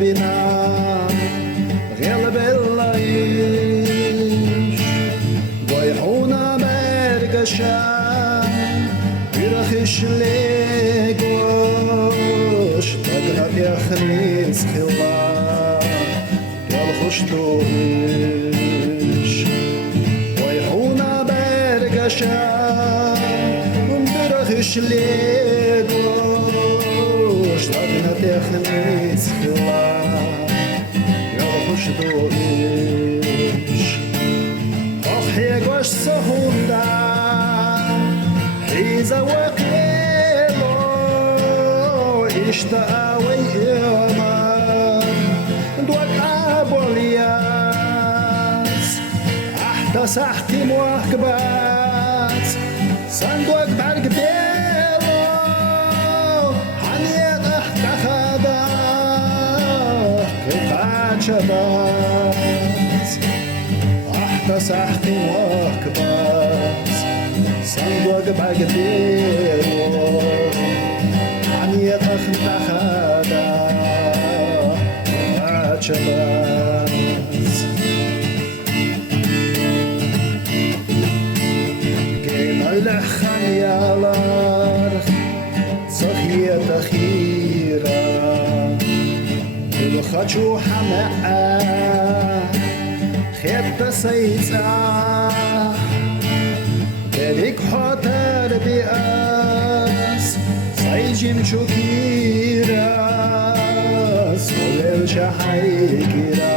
بنا غلب العيش ضيحونا مرقشان يرخش ليقوش تقرب يا خميس خلاف يالخش دوهش ضيحونا مرقشان يرخش ليقوش تقرب يا خميس خلاف يالخش دوهش أخي قوش سهوندا حيزة وقيلو اشتاق وياما دوك أبو الياس أحتى سحتي مواكبات صندوق برق ديلو حنيت أحتى خدا قطعة شبات أحتى سحتي مواكبات صندوق بعقديرو عني أخذ خدا عجبات كيما اللحخن يا لارخ صخية أخيرة الخجو حماء خيبت سيساح دليك حتر بأس سيجم شكيراس ولل شحيكرا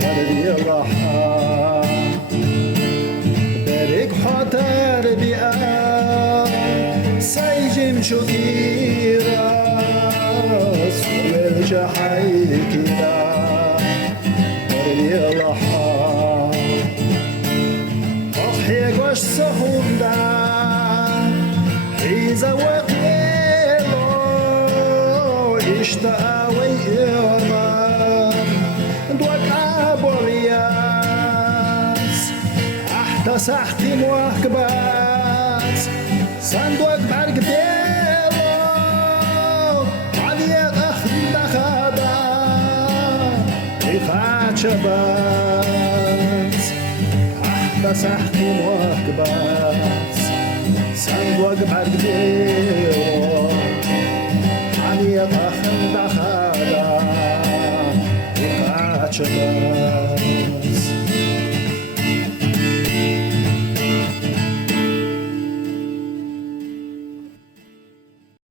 كربي الرحا دليك حتر بأس سيجم شكيراس ولل شحيكرا كربي الرحا قوش سهوندا حيزة وقيلو اشتاق وياما دوك أبو الياس أحتى سحتي مواكبات صندوق برق ديلو عليك أخذ خدا إخات شبات مسحتي مواكبات صندوق برق ديرو عني طخن دخادا إقعاد شباب